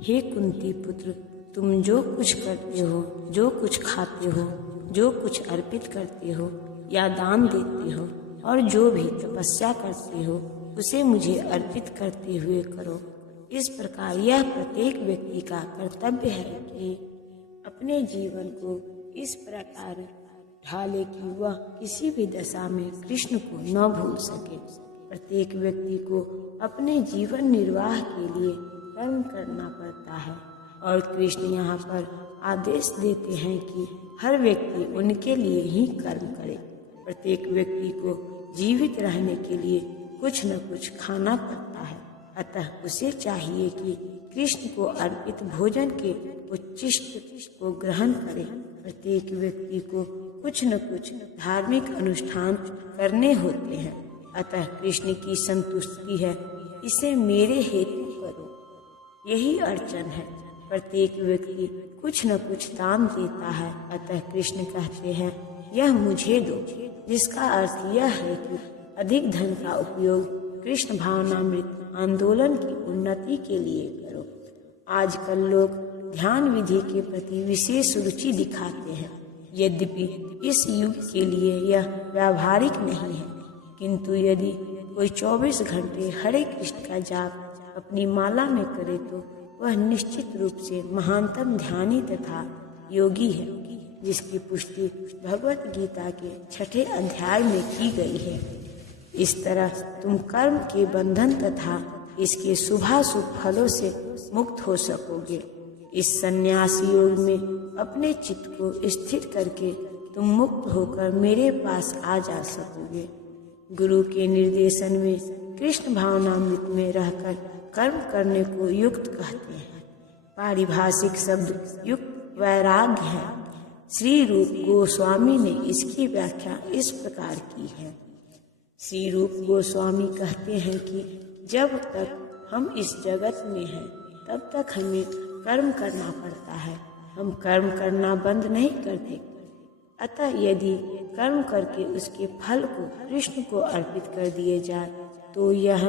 हे कुंती पुत्र, तुम जो कुछ करते हो, जो कुछ खाते हो, जो कुछ अर्पित करते हो या दान देते हो और जो भी तपस्या करते हो उसे मुझे अर्पित करते हुए करो। इस प्रकार यह प्रत्येक व्यक्ति का कर्तव्य है कि अपने जीवन को इस प्रकार ढाले कि वह किसी भी दशा में कृष्ण को न भूल सके। प्रत्येक व्यक्ति को अपने जीवन निर्वाह के लिए कर्म करना पड़ता है और कृष्ण यहाँ पर आदेश देते हैं कि हर व्यक्ति उनके लिए ही कर्म करे। प्रत्येक व्यक्ति को जीवित रहने के लिए कुछ न कुछ खाना पड़ता है, अतः उसे चाहिए कि कृष्ण को अर्पित भोजन के उच्छिष्ट को ग्रहण करे। प्रत्येक व्यक्ति को कुछ न कुछ धार्मिक अनुष्ठान करने होते हैं, अतः कृष्ण की संतुष्टि है, इसे मेरे हेतु करो, यही अर्चन है। प्रत्येक व्यक्ति कुछ न कुछ दान देता है, अतः कृष्ण कहते हैं यह मुझे दो, जिसका अर्थ यह है कि अधिक धन का उपयोग कृष्ण भावनामृत आंदोलन की उन्नति के लिए करो। आजकल लोग ध्यान विधि के प्रति विशेष रुचि दिखाते हैं, यद्यपि इस युग के लिए यह व्यावहारिक नहीं है, किंतु यदि कोई 24 घंटे हरे कृष्ण का जाप अपनी माला में करे तो वह निश्चित रूप से महानतम ध्यानी तथा योगी है, जिसकी पुष्टि भगवत गीता के 6 अध्याय में की गई है। इस तरह तुम कर्म के बंधन तथा इसके शुभाशुभ फलों से मुक्त हो सकोगे। इस संन्यास योग में अपने चित्त को स्थिर करके तुम मुक्त होकर मेरे पास आ जा सकोगे। गुरु के निर्देशन में कृष्ण भावनामृत में रहकर कर्म करने को युक्त कहते हैं। पारिभाषिक शब्द युक्त वैराग्य है। श्री रूप गोस्वामी ने इसकी व्याख्या इस प्रकार की है। श्री रूप गोस्वामी कहते हैं कि जब तक हम इस जगत में हैं तब तक हमें कर्म करना पड़ता है, हम कर्म करना बंद नहीं करते। अतः यदि कर्म करके उसके फल को कृष्ण को अर्पित कर दिए जाए तो यह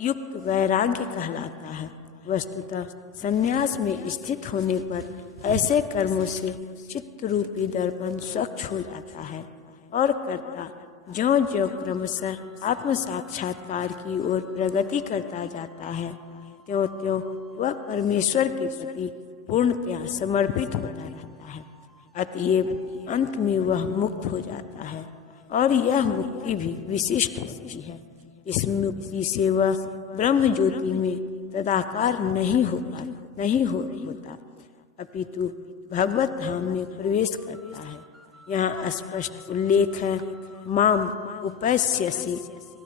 युक्त वैराग्य कहलाता है। वस्तुतः संन्यास में स्थित होने पर ऐसे कर्मों से चित्त रूपी दर्पण स्वच्छ हो जाता है और कर्ता ज्यों ज्यों क्रमशः आत्म साक्षात्कार की ओर प्रगति करता जाता है त्यों त्यों वह परमेश्वर के प्रति पूर्णतया समर्पित होता रहता है। अतएव अंत में वह मुक्त हो जाता है और यह मुक्ति भी विशिष्ट होती है। इस मुक्ति से वह ब्रह्म ज्योति में तदाकार नहीं होता, अपितु भगवत धाम में प्रवेश करता है। यहाँ स्पष्ट उल्लेख है माम उपैस्यसि,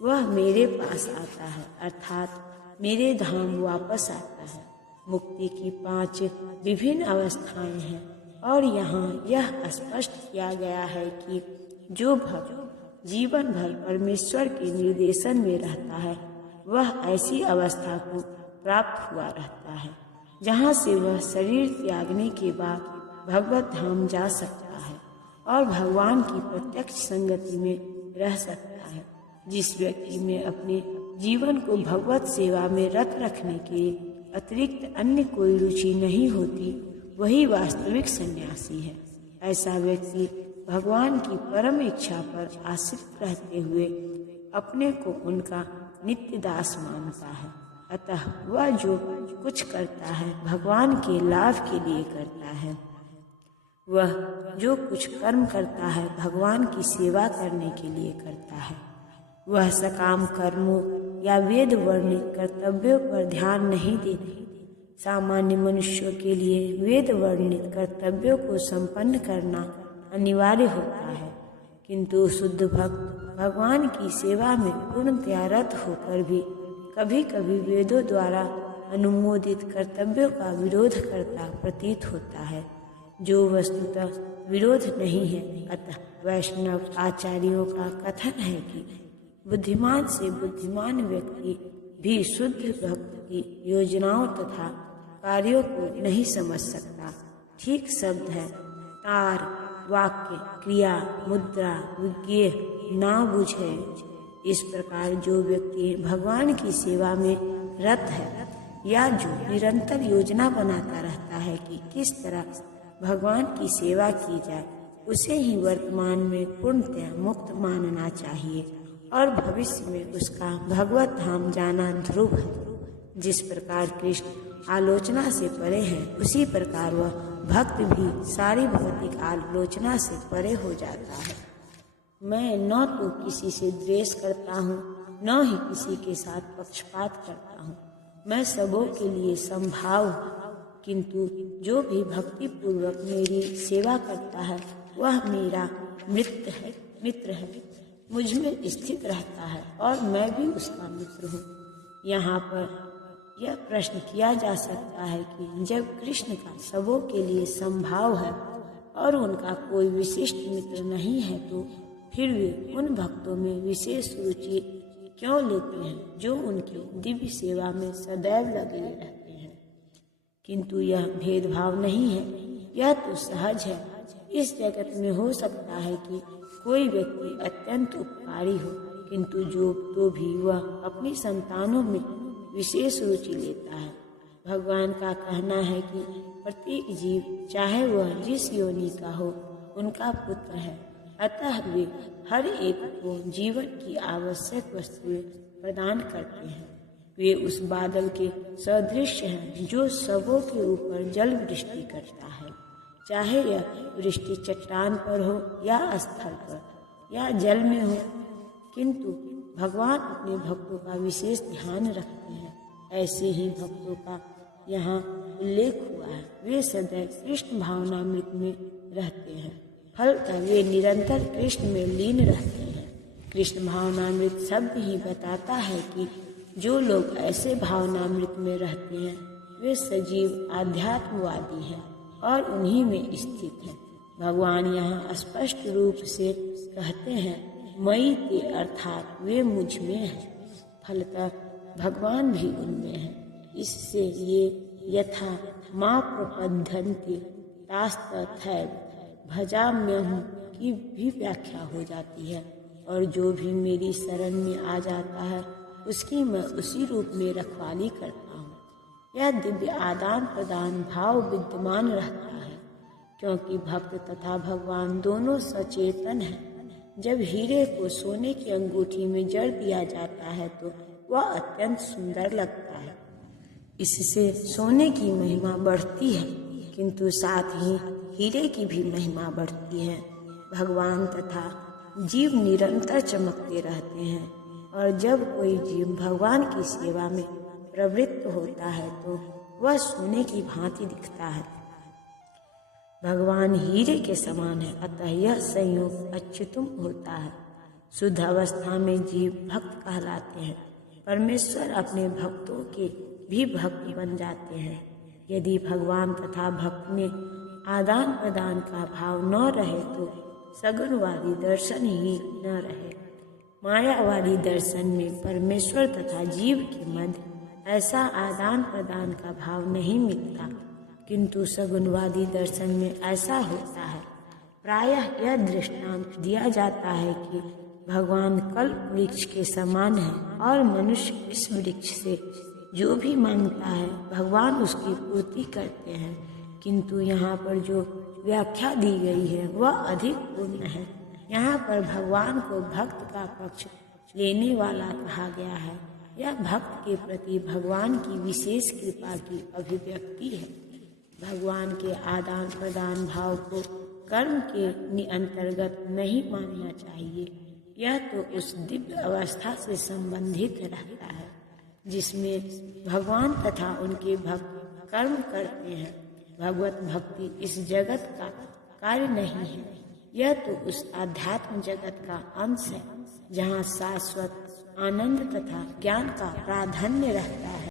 वह मेरे पास आता है, अर्थात मेरे धाम वापस आता है। मुक्ति की 5 विभिन्न अवस्थाएं हैं और यहाँ यह स्पष्ट किया गया है कि जो भक्त जीवन भर परमेश्वर के निर्देशन में रहता है वह ऐसी अवस्था को प्राप्त हुआ रहता है जहाँ से वह शरीर त्यागने के बाद भगवत धाम जा सकता है और भगवान की प्रत्यक्ष संगति में रह सकता है। जिस व्यक्ति में अपने जीवन को भगवत सेवा में रत रखने के अतिरिक्त अन्य कोई रुचि नहीं होती, वही वास्तविक सन्यासी है। ऐसा व्यक्ति भगवान की परम इच्छा पर आश्रित रहते हुए अपने को उनका नित्य दास मानता है। अतः वह जो कुछ करता है भगवान के लाभ के लिए करता है। वह जो कुछ कर्म करता है भगवान की सेवा करने के लिए करता है। वह सकाम कर्मों या वेद वर्णित कर्तव्यों पर ध्यान नहीं देते। सामान्य मनुष्यों के लिए वेद वर्णित कर्तव्यों को संपन्न करना अनिवार्य होता है, किंतु शुद्ध भक्त भगवान की सेवा में पूर्णतया रत होकर भी कभी कभी वेदों द्वारा अनुमोदित कर्तव्यों का विरोध करता प्रतीत होता है, जो वस्तुतः विरोध नहीं है। अतः वैष्णव आचार्यों का कथन है कि बुद्धिमान से बुद्धिमान व्यक्ति भी शुद्ध भक्त की योजनाओं तथा कार्यों को नहीं समझ सकता। ठीक शब्द है तार, वाक्य, क्रिया, मुद्रा, विज्ञेय ना बुझे। इस प्रकार जो व्यक्ति भगवान की सेवा में रत है या जो निरंतर योजना बनाता रहता है कि किस तरह भगवान की सेवा की जाए, उसे ही वर्तमान में पूर्णतः मुक्त मानना चाहिए और भविष्य में उसका भगवत धाम जाना ध्रुव है। जिस प्रकार कृष्ण आलोचना से परे है, उसी प्रकार वह भक्त भी सारी भौतिक आलोचना से परे हो जाता है। मैं न तो किसी से द्वेष करता हूँ, न ही किसी के साथ पक्षपात करता हूँ। मैं सबों के लिए समभाव हूँ, किंतु जो भी भक्ति पूर्वक मेरी सेवा करता है वह मेरा मित्र है, मुझ में स्थित रहता है और मैं भी उसका मित्र हूँ। यहाँ पर यह प्रश्न किया जा सकता है कि जब कृष्ण का सबों के लिए समभाव है और उनका कोई विशिष्ट मित्र नहीं है, तो फिर वे उन भक्तों में विशेष रुचि क्यों लेते हैं जो उनकी दिव्य सेवा में सदैव लगे रहते हैं। किंतु यह भेदभाव नहीं है, यह तो सहज है। इस जगत में हो सकता है कि कोई व्यक्ति अत्यंत उपकारी हो, किंतु जो भी वह अपनी संतानों में विशेष रुचि लेता है। भगवान का कहना है कि प्रत्येक जीव, चाहे वह जिस योनि का हो, उनका पुत्र है। अतः वे हर एक को जीवन की आवश्यक वस्तुएं प्रदान करते हैं। वे उस बादल के सदृश हैं जो सबों के ऊपर जल वृष्टि करता है, चाहे यह वृष्टि चट्टान पर हो या स्थल पर या जल में हो। किंतु भगवान अपने भक्तों का विशेष ध्यान रखते हैं। ऐसे ही भक्तों का यहाँ उल्लेख हुआ है। वे सदैव कृष्ण भावनामृत में रहते हैं, फलतः वे निरंतर कृष्ण में लीन रहते हैं। कृष्ण भावनामृत शब्द ही बताता है कि जो लोग ऐसे भावनामृत में रहते हैं वे सजीव आध्यात्मवादी हैं और उन्हीं में स्थित हैं। भगवान यहाँ स्पष्ट रूप से कहते हैं, मई ते अर्थात वे मुझ में हैं। फलतः भगवान भी उनमें हैं। इससे ये यथा माँ प्रपद्यन्ते तास्तथैव भजाम्यहम् की भी व्याख्या हो जाती है। और जो भी मेरी शरण में आ जाता है उसकी मैं उसी रूप में रखवाली करता हूँ। यह दिव्य आदान प्रदान भाव विद्यमान रहता है, क्योंकि भक्त तथा भगवान दोनों सचेतन हैं। जब हीरे को सोने की अंगूठी में जड़ दिया जाता है तो वह अत्यंत सुंदर लगता है। इससे सोने की महिमा बढ़ती है, किंतु साथ ही हीरे की भी महिमा बढ़ती है। भगवान तथा जीव निरंतर चमकते रहते हैं, और जब कोई जीव भगवान की सेवा में प्रवृत्त होता है तो वह सोने की भांति दिखता है। भगवान हीरे के समान है, अतः यह संयोग अच्युतम होता है। शुद्ध अवस्था में जीव भक्त कहलाते हैं। परमेश्वर अपने भक्तों के भी भक्त बन जाते हैं। यदि भगवान तथा भक्त में आदान प्रदान का भाव न रहे तो सगुणवादी दर्शन ही न रहे। मायावादी दर्शन में परमेश्वर तथा जीव के मध्य ऐसा आदान प्रदान का भाव नहीं मिलता, किंतु सगुणवादी दर्शन में ऐसा होता है। प्रायः यह दृष्टांत दिया जाता है कि भगवान कल्प वृक्ष के समान है और मनुष्य इस वृक्ष से जो भी मांगता है भगवान उसकी पूर्ति करते हैं। किंतु यहाँ पर जो व्याख्या दी गई है वह अधिक पूर्ण है। यहाँ पर भगवान को भक्त का पक्ष लेने वाला कहा गया है। यह भक्त के प्रति भगवान की विशेष कृपा की अभिव्यक्ति है। भगवान के आदान प्रदान भाव को कर्म के अंतर्गत नहीं मानना चाहिए। यह तो उस दिव्य अवस्था से संबंधित रहता है जिसमें भगवान तथा उनके भक्त कर्म करते हैं। भगवत भक्ति इस जगत का कार्य नहीं है, यह तो उस आध्यात्म जगत का अंश है जहाँ शाश्वत आनंद तथा ज्ञान का प्राधान्य रहता है।